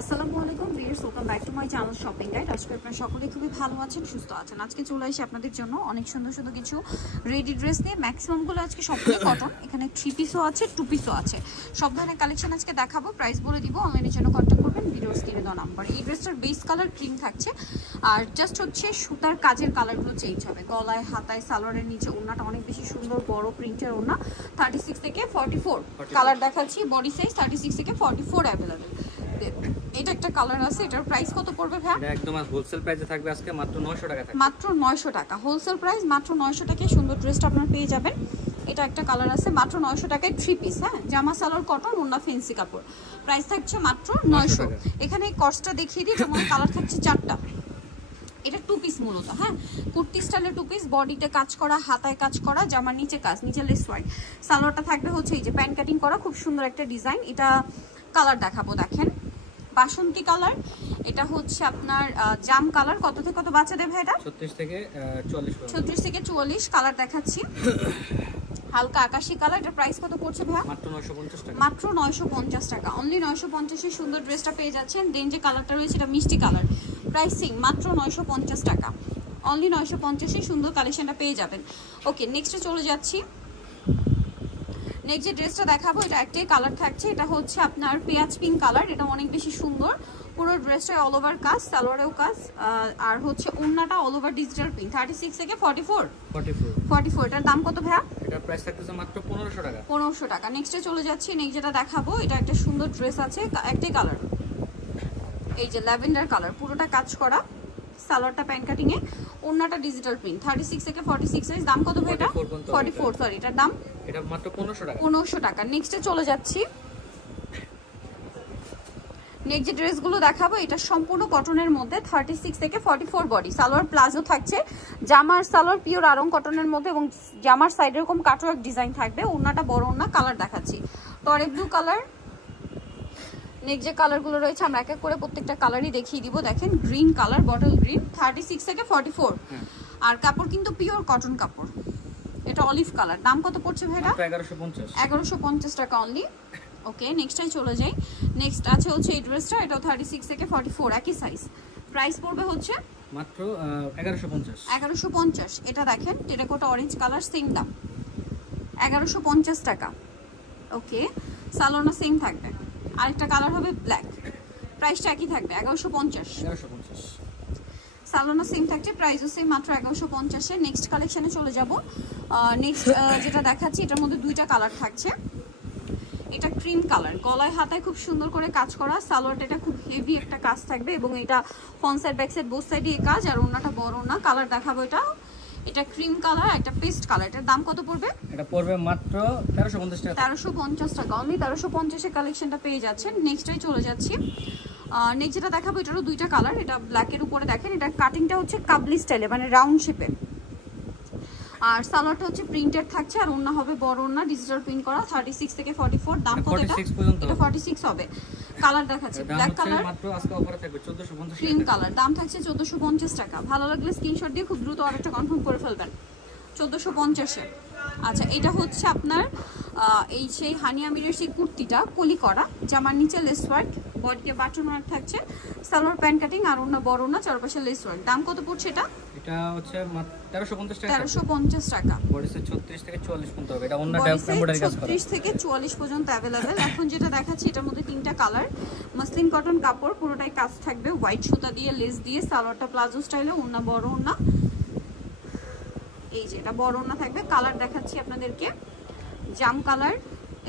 আসসালামু আলাইকুম viewers, welcome back to my channel shopping guide. আজকে আপনারা সকলেই খুবই ভালো আছেন, সুস্থ আছেন। আজকে চলে আসি আপনাদের জন্য অনেক সুন্দর সুন্দর কিছু রেডি ড্রেস নিয়ে। ম্যাক্সিমামগুলো আজকে সবগুলো কটন, এখানে 3 পিসও আছে, 2 পিসও আছে, সব ধরনের কালেকশন আজকে দেখাবো। প্রাইস বলে দিব, অনলাইনের জন্য কন্ট্যাক্ট করবেন ভিডিওর স্ক্রিনে দেওয়া নাম্বার। এই ড্রেসটার বেস কালার ক্রিম থাকছে, আর জাস্ট হচ্ছে সুতার কাজের কালারগুলো চেঞ্জ হবে। গলায়, হাতায়, সালোয়ারের নিচে ওড়নাটা অনেক বেশি সুন্দর বড় প্রিন্টের ওড়না। 36 থেকে 44 কালার দেখাচ্ছি, বডি সাইজ 36 থেকে 44 অ্যাভেলেবেল। এটা একটা কালার আছে, এটার প্রাইস কত পড়বে ভাই? এটা একদম হোলসেল প্রাইসে থাকবে আজকে মাত্র 900 টাকা থাকবে। মাত্র 900 টাকা হোলসেল প্রাইস, মাত্র 900 টাকায় সুন্দর ড্রেসটা আপনারা পেয়ে যাবেন। এটা একটা কালার আছে মাত্র 900 টাকায় 3 পিস। হ্যাঁ, জামা সালোয়ার কটন, ওড়না ফেন্সি কাপড়। প্রাইস থাকছে মাত্র 900। এখানে কস্টটা দেখিয়ে দিই, যেমন কালার থাকছে 4টা। এটা 2 পিস মূলত। হ্যাঁ, কুর্তি স্টাইলের 2 পিস, বডিতে কাজ করা, হাতায় কাজ করা, জামার নিচে কাজ, নিচে লেস ওয়ার্ক। সালোয়ারটা থাকবে হচ্ছে এই যে প্যান্ট কাটিং করা, খুব সুন্দর একটা ডিজাইন। এটা কালার দেখাবো, দেখেন বাসন্তী কালার। এটা হচ্ছে আপনার জাম কালার। কত থেকে কত বাচ্চা দেবে এটা? 36 থেকে 44। 36 থেকে 44 কালার দেখাচ্ছি। হালকা আকাশি কালার। এটা প্রাইস কত পড়ছে ভাই? মাত্র 950 টাকা। মাত্র 950 টাকা। অনলি 950 এর সুন্দর ড্রেসটা পেয়ে যাচ্ছেন। দেন যে কালারটা রয়েছে এটা মিষ্টি কালার। প্রাইসিং মাত্র 950 টাকা। অনলি 950 এর সুন্দর কালেকশনটা পেয়ে যাবেন। ওকে, নেক্সটে চলে যাচ্ছি। নেক্সট যে ড্রেসটা দেখাবো এটা একটাই কালার থাকছে, এটা হচ্ছে আপনার পেঁয়াজ পিঙ্ক কালার। এটা অনেক বেশি সুন্দর, পুরো ড্রেসটা অল ওভার কাজ, সালোয়ারেও কাজ, আর হচ্ছে ওড়নাটা অল ওভার ডিজিটাল প্রিন্ট। 36 থেকে 44। এটার দাম কত ভাইয়া? এটা প্রাইস থাকতেছে মাত্র 1500 টাকা। 1500 টাকা। নেক্সটে চলে যাচ্ছি। নেক্সট যেটা দেখাবো এটা একটা সুন্দর ড্রেস আছে, একটাই কালার, এই যে ল্যাভেন্ডার কালার, পুরোটা কাজ করা, সালোয়ারটা প্যান্ট কাটিং এ, ওড়নাটা ডিজিটাল প্রিন্ট। 36 থেকে 46 সাইজ। দাম কত ভাই এটা? 44। সরি, এটার দাম এটা মাত্র 1500 টাকা। 1500 টাকা। নেক্সটে চলে যাচ্ছি। নেক্সট যে ড্রেসগুলো দেখাবো এটা সম্পূর্ণ কটনের মধ্যে, 36 থেকে 44 বডি। সালোয়ার প্লাজো থাকছে, জামার সালোয়ার পিওর আরং কটনের মধ্যে, এবং জামার সাইডে এরকম কাটওয়ার্ক ডিজাইন থাকবে। ওড়নাটা বড় ওড়না। কালার দেখাচ্ছি, টরে ব্লু কালার। নেক্সট যে কালারগুলো রয়েছে আমরা এক এক করে প্রত্যেকটা কালারই দেখিয়ে দিব। দেখেন গ্রিন কালার, বটল গ্রিন, 36 থেকে 44। আর কাপড় কিন্তু পিওর কটন কাপড়। এটা অলিভ কালার। দাম কত পড়ছে ভাইরা? 1150 টাকা অনলি। ওকে, নেক্সটটাই চলে যাই। নেক্সট আছে হচ্ছে এই ড্রেসটা, এটাও 36 থেকে 44 একই সাইজ। প্রাইস পড়বে হচ্ছে মাত্র 1150। এটা দেখেন টেরাকোটা অরেঞ্জ কালার, সেম দাম 1150 টাকা। ওকে, সালোনা সেম থাকবে। আরেকটা কালার হবে ব্ল্যাক, প্রাইসটা একই থাকবে 1150। সালোনা সেম থাকছে, প্রাইসও সেম, মাত্র 1150 এ। নেক্সট কালেকশনে চলে যাব। নেক্সট যেটা দেখাচ্ছি এটার মধ্যে 2টা কালার থাকছে। এটা ক্রিম কালার, গলায় হাতায় খুব সুন্দর করে কাজ করা, সালোয়ারটা এটা খুব হেভি একটা কাজ থাকবে, এবং এটা front side back side both সাইডে এই কাজ, আর ওড়নাটা বড় না। কালার দেখাবো এটা ক্রিম কালার, একটা পেস্ট কালার। এটার দাম কত পড়বে? এটা পড়বে মাত্র 1350 টাকা। 1350 টাকা অনলি। 1350 এর কালেকশনটা পেয়ে যাচ্ছেন। নেক্সটটাই চলে যাচ্ছি। নেক্সট যেটা দেখাবো এটারও 2টা কালার। এটা ব্ল্যাকের উপরে দেখেন, এটা কাটিংটা হচ্ছে কাবলি স্টাইলে, মানে রাউন্ড শেপে, আর সালোয়ারটা হচ্ছে প্রিন্টেড থাকছে, আর ওড়না হবে বড় ওড়না, ডিজিটাল প্রিন্ট করা। 36 থেকে 44। দাম কত এটা? এটা 46 হবে। কালার দেখাচ্ছে ব্ল্যাক কালার, মাত্র আজকে অফারে থাকবে 1450 টাকা। Cream colour. দাম থাকছে 1450 টাকা। ভালো লাগলে স্ক্রিনশট দিয়ে খুব দ্রুত অর্ডারটা কনফার্ম করে ফেলবেন। 1450 এ। আচ্ছা, এটা হচ্ছে আপনার এই সেই হানি আমিরের সেই কুর্তিটা কলি করা, জামার নিচে লেস ওয়ার্ক, বডিতে বাটন ওয়ার্ক থাকছে, সালোয়ার প্যান্ট কাটিং, আর ওড়না বড় ওড়না, চারপাশে লেস ওয়ার্ক। দাম কত পড়ছে এটা? এটা হচ্ছে মাত্র 1350 টাকা। 1350 টাকা। বডি সাইজ 36 থেকে 44 পর্যন্ত হবে। এটা ওন্না ড্যাপ এমব্রয়ডারি কাজ করা। 36 থেকে 44 পর্যন্ত अवेलेबल। এখন যেটা দেখাচ্ছি এটার মধ্যে 3টা কালার, মসলিন কটন কাপড়, পুরোটাই কাজ থাকবে, হোয়াইট সুতা দিয়ে লেস দিয়ে, সালোয়ারটা প্লাজো স্টাইলে, ওড়না বড় ওড়না, এই যে এটা বড় ওড়না থাকবে। কালার দেখাচ্ছি আপনাদেরকে, জাম কালার,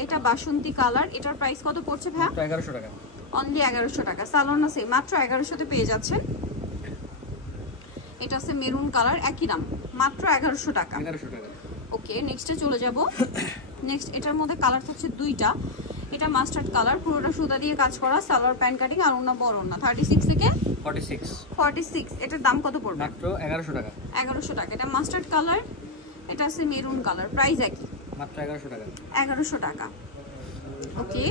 এটা বাসন্তী কালার। এটার প্রাইস কত পড়ছে ভাই? 1100 টাকা অনলি। 1100 টাকা। সালোনা সে মাত্র 1100 তে পেয়ে যাচ্ছেন। এটা আছে মেরুন কালার, একই দাম, মাত্র 1100 টাকা। 1100 টাকা। ওকে, নেক্সটে চলে যাব। নেক্সট এটার মধ্যে কালার থাকছে 2টা। এটা মাস্টার্ড কালার, পুরোটা সুতা দিয়ে কাজ করা, সালোয়ার প্যান্ট কাটিং, আর ওড়না বড় ওড়না। 36 থেকে 46। এটার দাম কত পড়বে? মাত্র 1100 টাকা। 1100 টাকা। এটা মাস্টার্ড কালার, এটা আছে মেরুন কালার, প্রাইস একই, মাত্র 1100 টাকা। 1100 টাকা। ওকে,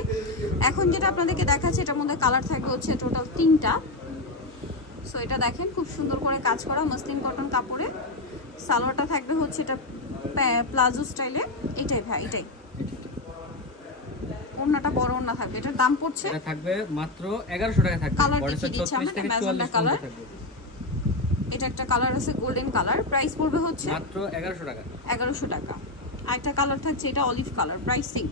এখন যেটা আপনাদেরকে দেখাচ্ছে এটার মধ্যে কালার থাকবে হচ্ছে টোটাল 3টা। সো এটা দেখেন খুব সুন্দর করে কাজ করা মসলিন কটন কাপড়ে, সালোয়ারটা থাকবে হচ্ছে এটা প্লাজো স্টাইলে। এটাই ভাই, এটাই ওড়নাটা বড় ওড়না থাকবে। এটার দাম পড়ছে, এটা থাকবে মাত্র 1100 টাকা থাকবে। কালার বডিতে দেখিয়ে দিচ্ছি 36 আমরা, থেকে ম্যাজেন্টা 44 কালার। পর্যন্ত থাকবে। এটা একটা কালার আছে গোল্ডেন কালার, প্রাইস পড়বে হচ্ছে মাত্র 1100 টাকা। 1100 টাকা। আরেকটা কালার থাকছে, এটা অলিভ কালার, প্রাইসিং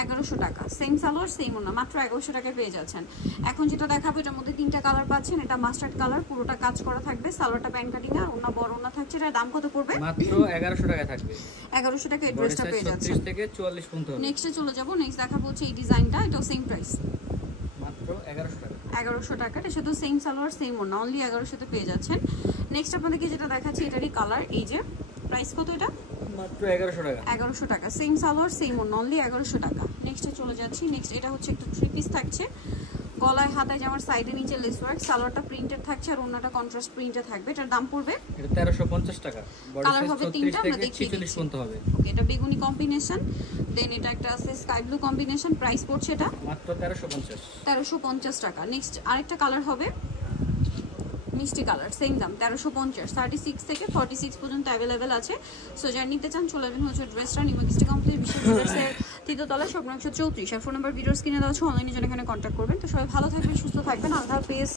1100 টাকা। সেম সালোয়ার সেম ওড়না, মাত্র 1100 টাকায় পেয়ে যাচ্ছেন। এখন যেটা দেখাবো এটার মধ্যে 3টা কালার পাচ্ছেন। এটা মাস্টার্ড কালার, পুরোটা কাজ করা থাকবে, সালোয়ারটা প্যান্ট কাটিং আর ওড়না বড় ওড়না থাকছে। এটার দাম কত পড়বে? মাত্র 1100 টাকা থাকবে। 1100 টাকা এই ড্রেসটা পেয়ে যাচ্ছেন। 36 থেকে 44 পর্যন্ত হবে। নেক্সটে চলে যাব। নেক্সট দেখাবো হচ্ছে এই ডিজাইনটা, এটাও সেম প্রাইস, মাত্র 1100 টাকা। 1100 টাকা। এটা শুধু সেম সালোয়ার সেম ওড়না, অনলি 1100 তে পেয়ে যাচ্ছেন। নেক্সট আপনাদেরকে যেটা দেখাচ্ছি এটারই কালার, এই যে প্রাইস কত এটা? মাত্র 1100 টাকা। 1100 টাকা, সেম সালোয়ার সেম ওড়না, অনলি 1100 টাকা। নেক্সটে চলে যাচ্ছি। নেক্সট এটা হচ্ছে একটা 3 পিস থাকছে, গলায় হাতায় জামার সাইডে নিচে লেস ওয়ার্ক, সালোয়ারটা প্রিন্টেড থাকছে আর ওড়নাটা কন্ট্রাস্ট প্রিন্টে থাকবে। এটার দাম পড়বে, এটা 1350 টাকা। বডি কালার সাইজ হবে 36 তিনটা, আমরা থেকে দেখিয়ে 46 দিচ্ছি। পর্যন্ত হবে। ওকে, এটা বেগুনি কম্বিনেশন, দেন এটা একটা আছে স্কাই ব্লু কম্বিনেশন, প্রাইস পড়ছে এটা মাত্র 1350। 1350 টাকা। নেক্সট আরেকটা কালার হবে মিষ্টি কালার, সেম দাম 1350। 36 থেকে 46 পর্যন্ত অ্যাভেলেবেল আছে। সো যারা নিতে চান চলে যাবেন হচ্ছে ড্রেসটা নিউমার্কেস্টি কমপ্লিট বিশ্ববিদ্যালয়ের তৃতীয়তলা, শপ 934। আর ফোন নাম্বার ভিডিওস কিনে দেওয়া আছে, অনলাইনে যেন এখানে কন্ট্যাক্ট করবেন। তো সবাই ভালো থাকবেন, সুস্থ থাকবেন, আল্লাহ হাফেজ।